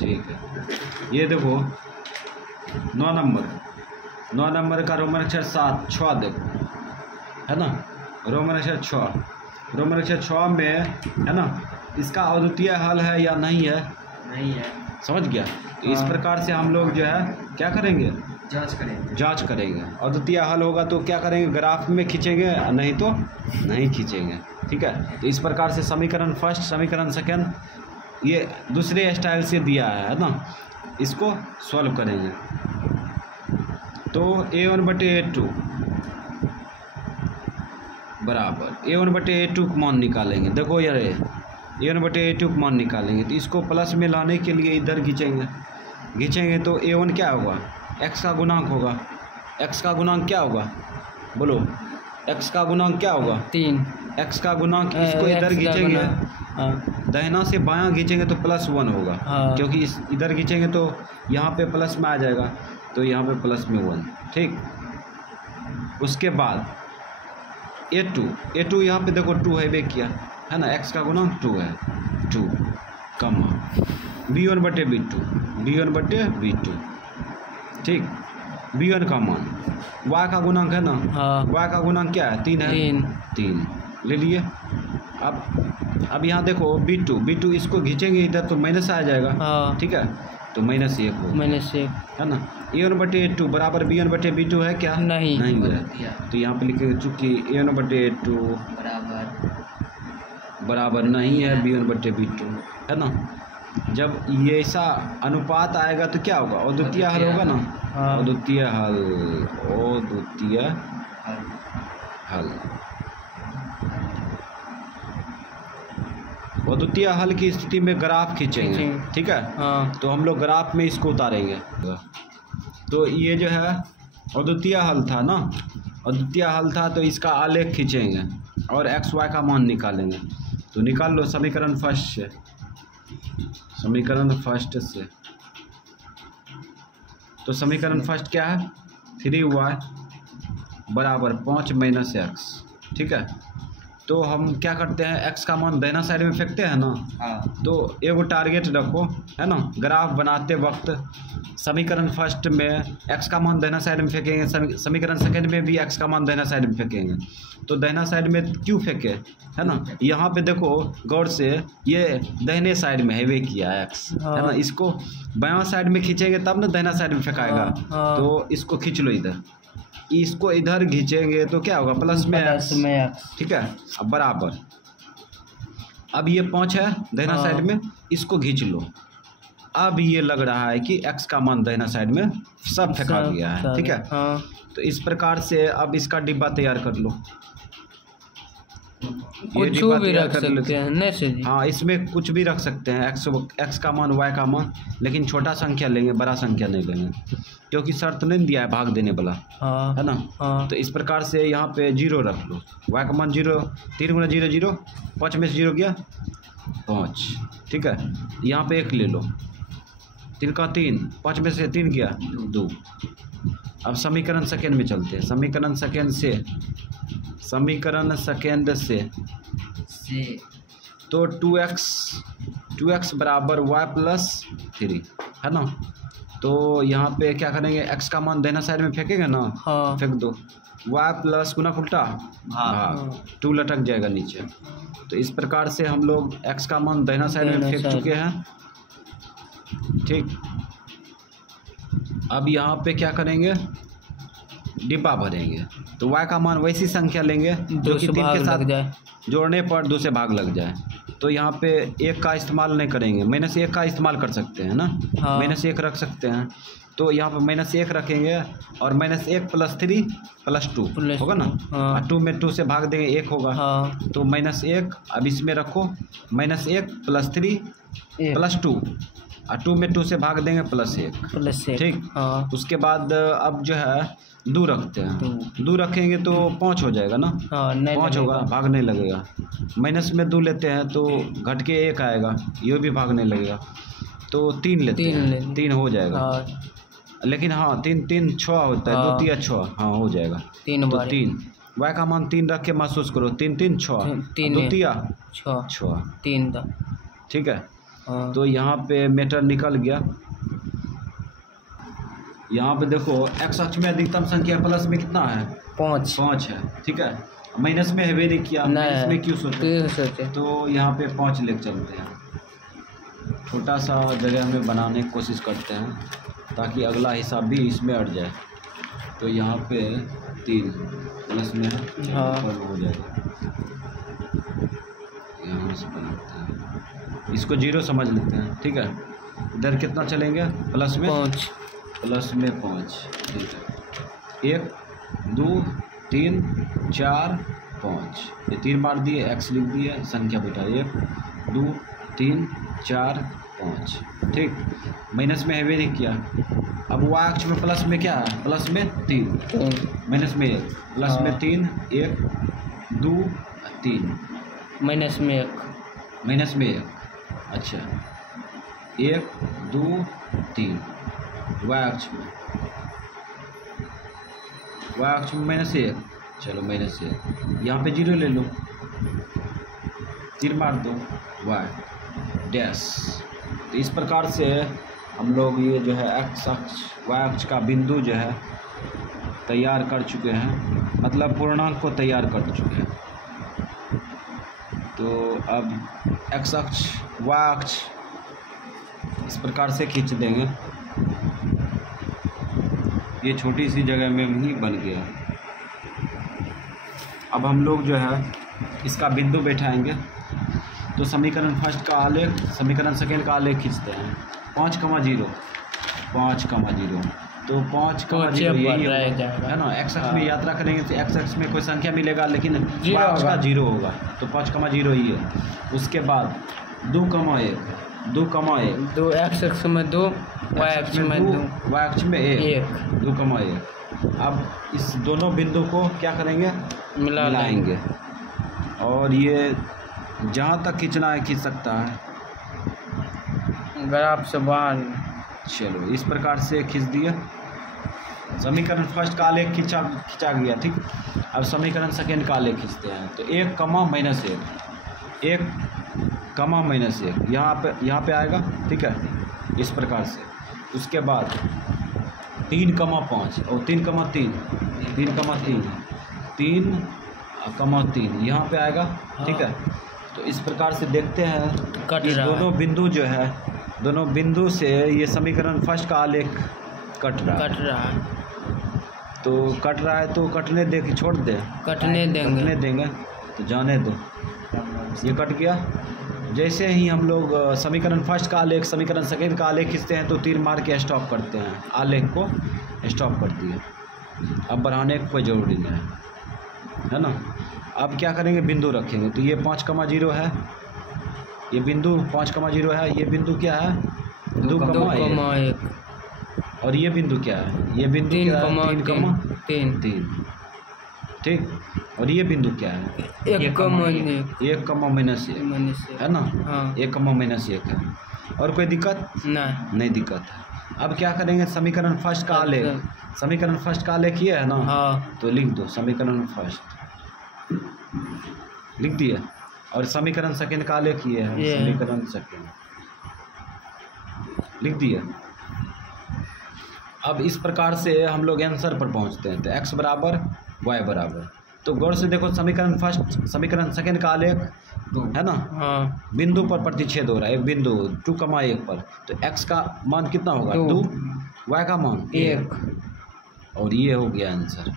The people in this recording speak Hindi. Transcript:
ठीक है। ये देखो 9 नंबर का रोमन अक्षर 7 6 देखो, है ना, रोमन अक्षर 6, रोमन अक्षर 6 में, है ना, इसका अद्वितीय हल है या नहीं है? नहीं है। समझ गया। तो इस प्रकार से हम लोग जो है क्या करेंगे, जांच करेंगे। अद्वितीय हल होगा तो क्या करेंगे, ग्राफ में खींचेंगे, नहीं तो नहीं खींचेंगे। ठीक है। तो इस प्रकार से समीकरण फर्स्ट, समीकरण सेकेंड, ये दूसरे स्टाइल से दिया है ना, इसको सॉल्व करेंगे। तो A1/A2 बराबर A1/A2 का मान निकालेंगे। देखो यार, A1/A2 का मान निकालेंगे तो इसको प्लस में लाने के लिए इधर खींचेंगे तो A1 क्या होगा, x का गुणांक होगा। x का गुणांक क्या होगा, बोलो, x का गुणांक क्या होगा, 3। x का गुणांक, इसको इधर खींचेंगे, दाहिना से बायां खींचेंगे तो +1 होगा, क्योंकि इस इधर खींचेंगे तो यहाँ पे प्लस में आ जाएगा, तो यहाँ पे प्लस में 1। ठीक। उसके बाद A2 यहाँ पे देखो 2 है बे किया, है ना, x का गुणांक 2 है, 2 कमा B1/B2। ठीक। B1 का मान, y का गुणांक है ना, y का गुणांक क्या है, 3 है, 3 ले लिए। अब यहाँ देखो B2 इसको खींचेंगे इधर तो माइनस आ जाएगा। ठीक है, तो -1 हो, -1 है ना। A1/A2 बराबर B1/B2 है क्या, नहीं है। तो यहाँ पे लिखेंगे चूँकि A1/A2 बराबर नहीं है B1/B2, है ना। जब ये ऐसा अनुपात आएगा तो क्या होगा, अद्वितीय हल होगा ना, अद्वितीय हल। अद्वितीय हल की स्थिति में ग्राफ खींचेंगे। ठीक है। तो हम लोग ग्राफ में इसको उतारेंगे। तो ये जो है अद्वितीय हल था ना, अद्वितीय हल था, तो इसका आलेख खींचेंगे और x y का मान निकालेंगे। तो निकाल लो समीकरण फर्स्ट से, तो समीकरण फर्स्ट क्या है, 3y बराबर 5 - x। ठीक है। तो हम क्या करते हैं, x का मान दाहिना साइड में फेंकते हैं ना। तो एगो टारगेट रखो, है ना, ग्राफ बनाते वक्त समीकरण फर्स्ट में x का मान दाहिना साइड में फेंकेंगे, समीकरण सेकंड में भी x का मान दाहिना साइड में फेंकेंगे। तो दाहिना साइड में क्यों फेंके, है ना, यहाँ पे देखो गौर से, ये दाहिने साइड में है वे किया x, है ना, इसको बायां साइड में खींचेंगे तब ना दाहिना साइड में फेंकाएगा। तो इसको खींच लो इधर, इसको इधर खींचेंगे तो क्या होगा, प्लस में x। ठीक है। अब बराबर, अब ये 5 है दाहिना साइड में, इसको खींच लो। अब ये लग रहा है कि x का मान दाहिना साइड में सब फेंका गया है। ठीक है। तो इस प्रकार से अब इसका डिब्बा तैयार कर लो। कुछ भी रख सकते हैं नहीं सर जी। हाँ, इसमें कुछ भी रख सकते हैं, x का मान, y का मान, लेकिन छोटा संख्या लेंगे, बड़ा संख्या नहीं लेंगे, क्योंकि शर्त नहीं दिया है भाग देने वाला, है ना। तो इस प्रकार से यहाँ पे 0 रख लो, y का मान 0, 3 × 0 0, 5 में से 0 गया 5। ठीक है। यहाँ पे 1 ले लो, 3 का 3, 5 में से 3 गया 2। अब समीकरण सेकेंड में चलते हैं, समीकरण सेकेंड से तो 2x बराबर y + 3, है ना। तो यहाँ पे क्या करेंगे, x का मान दाहिना साइड में फेंकेंगे ना, फेंक दो, y प्लस गुना उल्टा भाग 2 लटक जाएगा नीचे। तो इस प्रकार से हम लोग x का मान दाहिना साइड में फेंक चुके हैं। ठीक। अब यहाँ पे क्या करेंगे, डिब्बा भरेंगे। तो y का मान वैसी संख्या लेंगे जो कि 3 के साथ जोड़ने पर 2 से भाग लग जाए। तो यहाँ पे 1 का इस्तेमाल नहीं करेंगे, -1 का इस्तेमाल कर सकते हैं ना, -1 रख सकते हैं। तो यहाँ पे -1 रखेंगे और -1 + 3 + 2 होगा ना। 2 में 2 से भाग देंगे 1 होगा, तो -1। अब इसमें रखो -1 + 3 + 2, और 2 में 2 से भाग देंगे +1। ठीक। उसके बाद अब जो है 2 रखते हैं, 2 रखेंगे तो 5 हो जाएगा ना, 5 होगा, भाग नहीं लगेगा। माइनस में 2 लेते हैं तो घट के 1 आएगा, ये भी भाग नहीं लगेगा। तो 3 लेते हैं, 3 हो जाएगा। लेकिन हाँ 3 6 होता है, 2 3 6, हाँ हो जाएगा। तो 3 y का मान 3 रख के महसूस करो, 3 3 6, 2 3 6 3। ठीक है। हाँ। तो यहाँ पे मीटर निकल गया। यहाँ पे देखो एक्स अक्ष में अधिकतम संख्या प्लस में कितना है? 5 है, ठीक है। माइनस में है नहीं किया, माइनस में क्यों सोचे? तो यहाँ पे 5 लेके चलते हैं। छोटा सा जगह में बनाने की कोशिश करते हैं ताकि अगला हिसाब भी इसमें अट जाए। तो यहाँ पे 3 प्लस में है, हाँ। हो जाएगा। यहाँ से बनाते हैं, इसको 0 समझ लेते हैं, ठीक है। इधर कितना चलेंगे? प्लस में 5, प्लस में 5, ठीक है। 1 2 3 4 5, ये 3 बार दिए, एक्स लिख दिए, संख्या बेटा 1 2 3 4 5, ठीक। माइनस में है भी नहीं किया। अब y अक्ष में प्लस में क्या है? प्लस में 3, माइनस में 1, प्लस में 3 1 2 3, माइनस में 1, माइनस में 1, अच्छा 1 2 3 y अक्ष में, y अक्ष में -1, चलो -1, यहाँ पे 0 ले लो, 3 मार दो y डैश। तो इस प्रकार से हम लोग ये जो है एक्स अक्ष y अक्ष का बिंदु जो है तैयार कर चुके हैं, मतलब पूर्णांक को तैयार कर चुके हैं। तो अब एक्स अक्ष y अक्ष इस प्रकार से खींच देंगे। ये छोटी सी जगह में ही बन गया। अब हम लोग जो है इसका बिंदु बैठाएंगे। तो समीकरण फर्स्ट का आलेख, समीकरण सेकेंड का आलेख खींचते हैं। 5, 0 5, 0, तो 5, 0 यही है ना। एक्स अक्ष में यात्रा करेंगे तो एक्स अक्ष में कोई संख्या मिलेगा, लेकिन y अक्ष का 0 होगा, तो 5, 0 ही है। उसके बाद 2, 1 2, 1 2 एक्स अक्ष में 2, y अक्ष में 2, y अक्ष में 1 2, 1। अब इस दोनों बिंदु को क्या करेंगे? मिलाएंगे। और ये जहाँ तक खींचना है खींच सकता है, ग्राफ से बाहर। चलो इस प्रकार से खींच दिया। समीकरण फर्स्ट का आलेख खींचा गया, ठीक। अब समीकरण सेकेंड का आलेख खींचते हैं। तो 1, -1 1, -1 यहाँ पे आएगा, ठीक है, इस प्रकार से। उसके बाद 3, 5 और 3, 3 3 यहाँ पे आएगा, ठीक है। तो इस प्रकार से देखते हैं कि दोनों बिंदु जो है, दोनों बिंदु से ये समीकरण फर्स्ट का आलेख कट रहा है। तो कट रहा है तो कटने दे कि छोड़ दे? कटने देंगे, तो जाने दो। ये कट गया। जैसे ही हम लोग समीकरण फर्स्ट का आलेख, समीकरण सेकेंड का आलेख खींचते हैं तो 3 मार के स्टॉप करते हैं, आलेख को स्टॉप कर दिए। अब बढ़ाने की कोई ज़रूरी नहीं है ना। अब क्या करेंगे? बिंदु रखेंगे। तो ये 5, 0 है, ये बिंदु 5, 0 है। ये बिंदु क्या है? 2, 1। और ये बिंदु क्या है? ये बिंदु 3, ठीक। और ये बिंदु क्या है? 1, -1 है ना। 1, -1 है। और कोई दिक्कत? नहीं दिक्कत है। अब क्या करेंगे? समीकरण फर्स्ट का आलेख, समीकरण फर्स्ट का आलेख ये है ना। हाँ। तो लिख दो समीकरण फर्स्ट, लिख दिया। और समीकरण सेकेंड का आलेख ये है, समीकरण सेकेंड लिख दिया। अब इस प्रकार से हम लोग आंसर पर पहुंचते हैं। तो x बराबर y बराबर। तो गौर से देखो, समीकरण फर्स्ट, समीकरण सेकेंड का आलेख है ना। हाँ। बिंदु पर प्रतिच्छेद हो रहा है, एक बिंदु 2, 1 पर। तो x का मान कितना होगा? 2, y का मान 1। और ये हो गया आंसर।